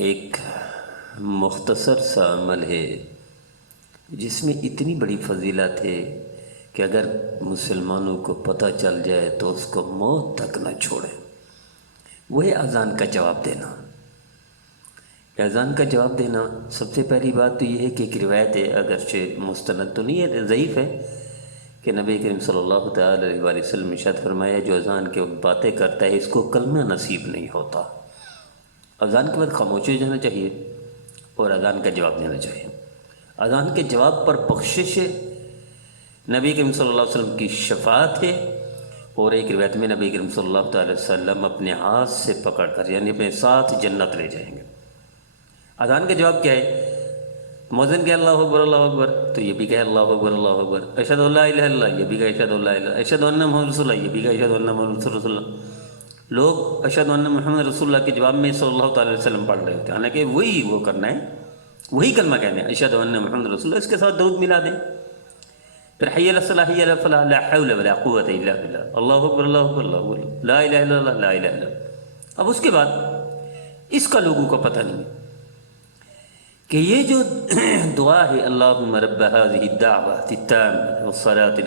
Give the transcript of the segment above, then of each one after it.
ایک مختصر سا عمل ہے جس میں اتنی بڑی فضیلت ہے کہ اگر مسلمانوں کو پتہ چل جائے تو اس کو موت تک نہ چھوڑیں۔ وہ ہے اذان کا جواب دینا۔ اذان کا جواب دینا، سب سے پہلی بات تو یہ ہے کہ ایک روایت ہے، اگرچہ مستند تو نہیں ہے، ضعیف ہے، کہ نبی کریم صلی اللہ تعالی علیہ وآلہ وسلم نے ارشاد فرمایا جو اذان کے وقت باتیں کرتا ہے اس کو کلمہ نصیب نہیں ہوتا۔ اذان کے بعد خاموش ہو جانا چاہیے اور اذان کا جواب دینا چاہیے۔ اذان کے جواب پر بخشش ہے، نبی کریم صلی اللہ علیہ وسلم کی شفاعت ہے، اور ایک روایت میں نبی کریم صلی اللہ علیہ وسلم اپنے ہاتھ سے پکڑ کر یعنی اپنے ساتھ جنت لے جائیں گے۔ اذان کا جواب کیا ہے؟ مؤذن کہ اللہ اکبر تو یہ بھی کہے اللہ اکبر، اشہد ان لا الہ الا اللہ، یہ بھی کہے اشہد ان لا الہ، اشہد ان محمد رسول اللہ، یہ بھی کہے اشہد ان محمد رسول اللہ۔ لوگ اشہد ان محمد رسول اللہ کے جواب میں صلی اللہ تعالی وسلم پڑھ رہے ہوتے ہیں، حالانکہ وہی وہ کرنا ہے، وہی کلمہ کہنا ہے اشہد ان محمد رسول اللہ، اس کے ساتھ درود ملا دیں۔ پھر حی علی الصلاۃ حی علی الفلاح لا حول ولا قوۃ الا باللہ، اللہ اکبر اللہ اکبر لا الہ الا اللہ لا الہ الا اللہ۔ اب اس کے بعد اس کا لوگوں کو پتہ نہیں کہ یہ جو دعا ہے اللہم رب هذه الدعوۃ التامۃ والصلاۃ،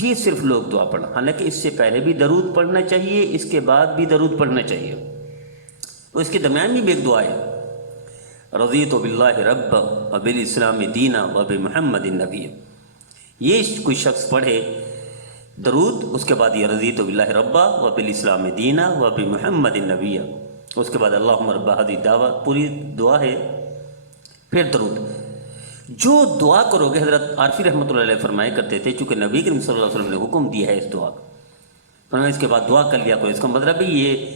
یہ صرف لوگ دعا پڑھنا، حالانکہ اس سے پہلے بھی درود پڑھنا چاہیے، اس کے بعد بھی درود پڑھنا چاہیے، اور اس کے درمیان بھی ایک دعا ہے رضیت باللہ رب وبالاسلام دینا وبمحمد نبی۔ یہ کوئی شخص پڑھے درود، اس کے بعد یہ رضیت باللہ رب وبالاسلام دینا وبمحمد نبی، اس کے بعد اللہم رب هذه الدعوۃ، پوری دعا ہے، پھر درود۔ جو دعا کرو گے، حضرت عارفی رحمۃ اللہ علیہ فرمایا کرتے تھے، چونکہ نبی کریم صلی اللہ علیہ وسلم نے حکم دیا ہے اس دعا کا، فرمایا اس کے بعد دعا کر لیا کرو، اس کا مطلب ہے یہ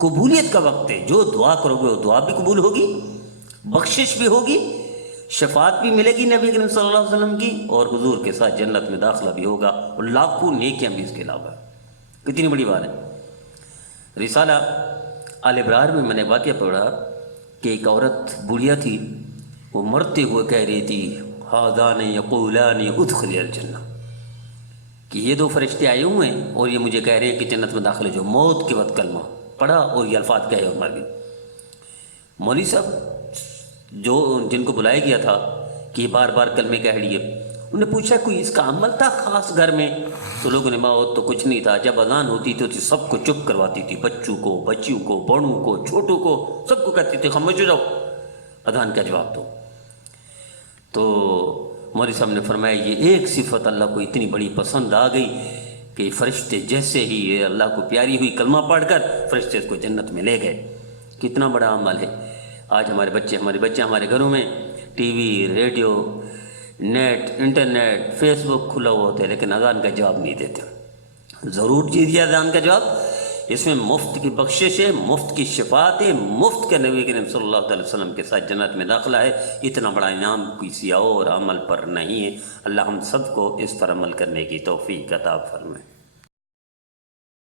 قبولیت کا وقت ہے، جو دعا کرو گے وہ دعا بھی قبول ہوگی، بخشش بھی ہوگی، شفاعت بھی ملے گی نبی کریم صلی اللہ علیہ وسلم کی، اور حضور کے ساتھ جنت میں داخلہ بھی ہوگا، اور لاکھوں نیکیاں بھی اس کے علاوہ۔ کتنی بڑی بات ہے۔ رسالہ آل ابرار میں نے واقعہ پڑھا کہ ایک عورت بوڑھیا تھی، وہ مرتے ہوئے کہہ رہی تھی ہذان یقولان ادخل الجنہ، کہ یہ دو فرشتے آئے ہوئے ہیں اور یہ مجھے کہہ رہے ہیں کہ جنت میں داخل جو موت کے وقت کلمہ پڑھا اور یہ الفاظ کہے اور مر گئی۔ مولوی صاحب جن کو بلایا گیا تھا کہ یہ بار بار کلمے کہہ رہی ہے، انہوں نے پوچھا کوئی اس کا عمل تھا خاص گھر میں؟ تو لوگوں نے موت تو کچھ نہیں تھا، جب اذان ہوتی تھی تو سب کو چپ کرواتی تھی، بچوں کو، بچیوں کو، بڑوں کو، چھوٹوں کو، سب کو کہتی تھی خاموش ہو جاؤ، اذان کا جواب دو۔ تو مولوی صاحب نے فرمایا یہ ایک صفت اللہ کو اتنی بڑی پسند آ گئی کہ فرشتے جیسے ہی یہ اللہ کو پیاری ہوئی کلمہ پڑھ کر فرشتے اس کو جنت میں لے گئے۔ کتنا بڑا عمل ہے۔ آج ہمارے بچے ہمارے گھروں میں TV, radio, net, internet, Facebook کھلا ہوا ہوتا ہے، لیکن اذان کا جواب نہیں دیتے۔ ضرور دیجیے اذان کا جواب، اس میں مفت کی بخشش ہے، مفت کی شفاعت ہے، مفت کے نبی کریم صلی اللہ علیہ وسلم کے ساتھ جنت میں داخلہ ہے۔ اتنا بڑا انعام کسی اور عمل پر نہیں ہے۔ اللہ ہم سب کو اس پر عمل کرنے کی توفیق عطا فرمائے۔